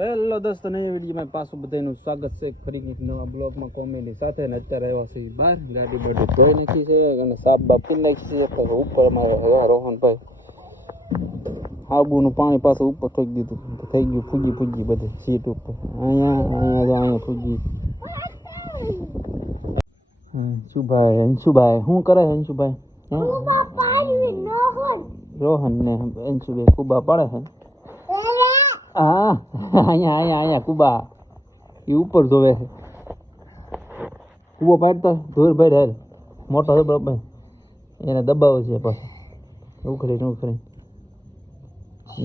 Hello દોસ્તો, નવી વિડીયોમાં પાછું બધાનું સ્વાગત છે ફરી એક નવા બ્લોગમાં કોમેડી સાથે. અને અત્યારે આવ્યા છે બહાર, ગાડી બાડી ધોઈ નાખી છે અને સાફ બાપ પી નાખી છે. ઉપર અમારે રોહનભાઈ આબુનું પાણી પાછું ઉપર ઠોકી દીધું, થઈ ગયું ફૂગી બધું સીટ ઉપર. અહીંયા ફૂગી. અંશુભાઈ શું કરે અંશુભાઈ? રોહન ને અંશુભાઈ કુબા પાડે છે. હા, અહીંયા કુબા એ ઉપર જોવે છે. કુબો પાડતો ધોર ભાઈ હેર મોટો છે બરાબર, એને દબાવે છે પાછો ઉખડી.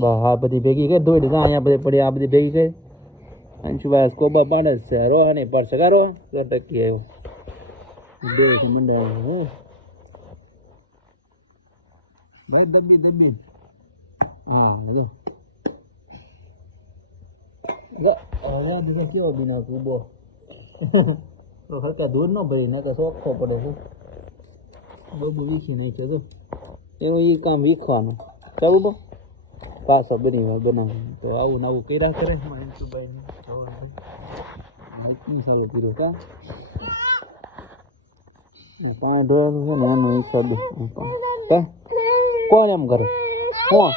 બા હા, બધી ભેગી કરી ધોઈ દીધા. અહીંયા બધી પડી, આ બધી ભેગી કરી. અંશુભાઈ કુબા પાડે જ છે. રોહ નહીં પડશે કારો ટકી આવ્યો બે મંડાવ્યો ભાઈ દબી. હા કેવો બીના કુબો તો હરકા દૂર ન ભરી ને તો ચોખ્ખો પડે છે. બબુ વીખી નાખ્યો તો એનું એ કામ વીખવાનું ચાલુ બો પાછો બનાવવાનું. તો આવું નવું કર્યા કરે અંશુભાઈ ચાલુ કર્યો કા પાણી ઢોળવાનું છે ને એનો હિસાબે કોણ એમ કરે કોણ?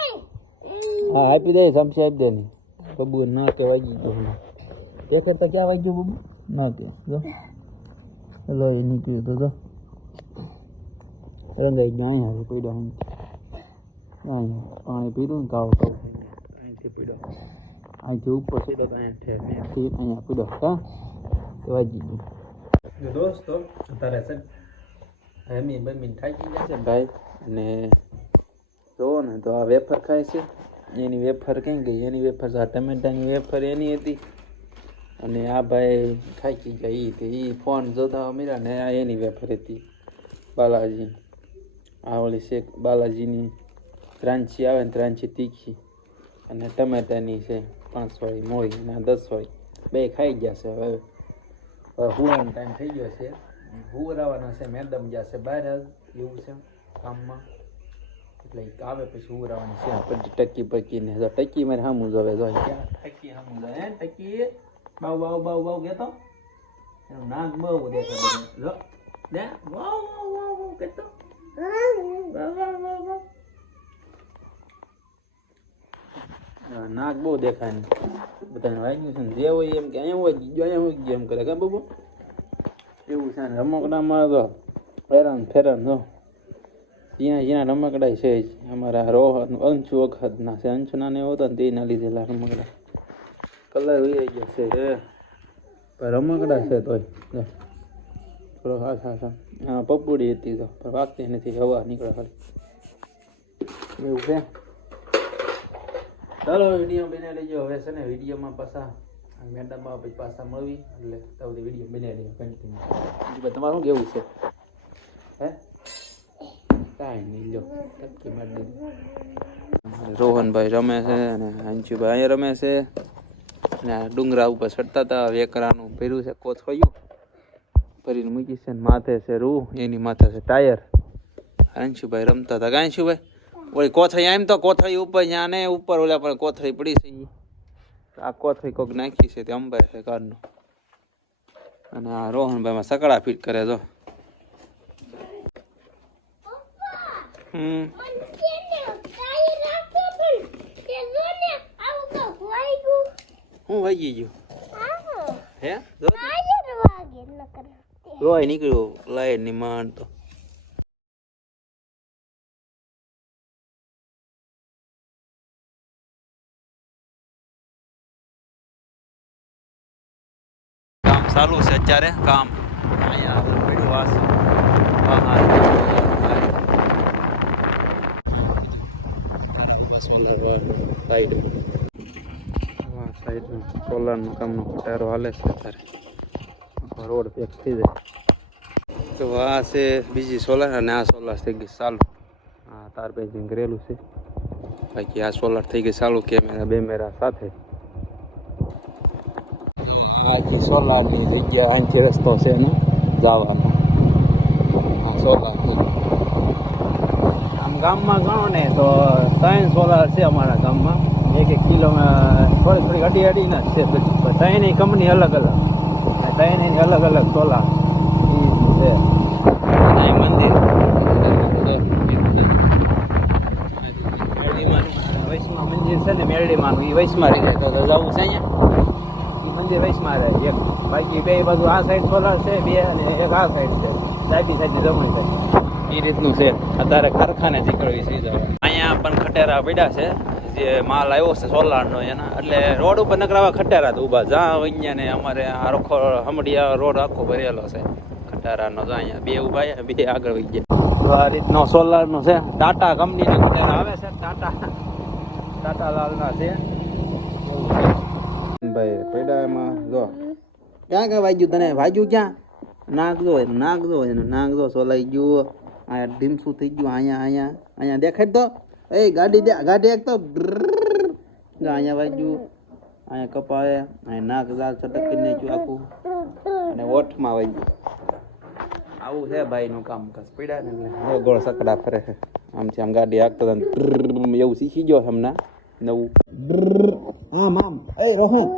હા આપી દે, ચમચી આપી દે. નહીં બબુ ના કે વાગી ગયું એક કરતા ક્યાં વાગ્યું બબુ ના કે લો એ નીકળ્યું તો જો રંગાઈ ગયો. અહીંયા પીડો અહીંયા પાણી પીધું ને કાળો અહીંથી પીડો, અહીંથી ઉપર સીધો તો અહીંયા પીડો કા કે વાગી ગયું. દોસ્તો અત્યારે છે હમી બમીને થાકી જાય છે ભાઈ, અને જોવો ને તો આ વેફર ખાય છે. એની વેફર કેમ ગઈ? એની વેફર આ ટમેટાની વેફર એની હતી, અને આ ભાઈ થાકી ગયા એ ફોન જોતા મીરા ને આ એની વેફર હતી બાલાજી. આ ઓલી શેક બાલાજીની ત્રાંચી આવે ને ત્રાંચી તીખી, અને ટમેટાની છે 5 વાળી મોળી અને 10 વાળી બે ખાઈ ગયા છે. હવે હુવાનો ટાઈમ થઈ ગયો છે, હુવરાવાના છે. મેડમ ગયા છે બહાર એવું છે કામમાં, એટલે આવે પછી ઉરાવાની છે. પછી ટકી પકીને ટકી મારે સામું જોવે જો ક્યાં ટકી સામું જોવે ટકી બાવ કહેતો એનું નાક બહુ દેખાય જો ને વાવ કહેતો નાક બહુ દેખાય ને બધાને વાગ્યું છે ને જે હોય એમ કે અહીંયા વાગી ગયો અહીંયા વાગી ગયો એમ કરે કા બાબુ એવું છે ને. રમકડામાં તો ફેરાન જો જ્યાં રમકડા છે જ અમારા રોહન અંશુ વખતના છે. અંશુના ને એવો હતો ને તેના લીધેલા રમકડા કલર ઉઈ ગયા છે પણ રમકડા છે તોય થોડો હા પપુડી હતી તો પણ વાગતી નથી, હવા નીકળે ખાલી એવું છે. ચાલો વિડીયો બનાવી લેજો. હવે છે ને વિડીયોમાં પાછા મેડમમાં પછી પાછા મળવી એટલે તમને વિડીયો બનાવી લેજો કન્ટિન્યુ. તમારું શું કેવું છે? હે કાંઈ નહીં લો ટકી મારી દીધું. રોહનભાઈ રમે છે અને અંશુભાઈ અહીંયા રમે છે, અને આ ડુંગરા ઉપર ચડતા હતા. વેકરાનું ભર્યું છે કોથળિયું ભરીને મૂકી છે, ને માથે છે રૂ, એની માથે છે ટાયર. અંશુભાઈ રમતા હતા. કાંઈ અંશુભાઈ ઓલી કોથળી એમ તો કોથળી ઉપર ત્યાં ને ઉપર ઓલા પણ કોથળી પડી છે. આ કોથળી કોક નાખી છે તે અંબાય છે કારનું. અને આ રોહનભાઈમાં સકડા ફિટ કરે તો હું વાગી ગયું હે લોહી નીકળ્યું લાઈન ની માંડ તો. કામ ચાલુ છે અત્યારે કામ અહીંયા પડ્યું વાસ સોલારનું કામનો કટારો હાલે છે અત્યારે. રોડ પેક થઈ જાય તો આ છે બીજી સોલાર, અને આ સોલાર થઈ ગઈ ચાલુ. હા તાર પેજિંગ કરેલું છે, બાકી આ સોલાર થઈ ગઈ ચાલુ. કેમેરા બેમેરા સાથે આ સોલારની જગ્યા અહીંથી રસ્તો છે ને જવાનો. આ સોલાર આમ ગામમાં ગણો ને તો 3 સોલાર છે અમારા ગામમાં. એક કિલો થોડી થોડી અડી અડીના જ છે બધી ત્રણેય કંપની અલગ અલગ ત્રણેય અલગ અલગ સોલાર છે. અને અહીં મંદિર વૈષ્ણવ મંદિર છે ને મેરડીમાંનું એ વૈષ્ણમાં રહી જાય તો જવું છે અહીંયા એ મંદિર વૈષ્ણમાં રહે એક બાકી બે બાજુ આ સાઈડ સોલાર છે બે અને એક આ સાઈડ છે ડાબી સાઈડ જમણી સાઈડ એ રીતનું છે. અત્યારે કારખાને નીકળવી છે જવા. અહીંયા પણ ખટેરા પડ્યા છે જે માલ આવ્યો છે સોલારનો એના એટલે રોડ ઉપર નકરાવા ખટેરા તો ઊભા જ્યાં અહીંયા ને અમારે આ રખો હમડિયા રોડ આખો ભરેલો છે ખટારાનો. તો અહીંયા બે ઊભા છે બે આગળ વહી ગયા. તો આ રીતનો સોલારનો છે ટાટા કંપનીના ખટેરા આવે છે ટાટા લાલના છે ભાઈ પડ્યા એમાં. જો ક્યાં ક્યાં વાગ્યું તને વાગ્યું ક્યાં નાક દો સોલાઈ ગયું. અહીંયા ઢીમસું થઈ ગયું અહીંયા દેખાડ તો એ ગાડી એક તો અહીંયા વાગ્યું અહીંયા કપાવે અહીંયા નાક દાળ ચટકી નાખ્યું આખું અને ઓઠમાં વાગ્યું. આવું છે ભાઈનું કામ કસ પડ્યા ને એટલે ગોળ સકડા ફરે છે આમથી આમ ગાડી હાંકતો એવું શીખી ગયો હમણાં નવું. આમ એ રોહન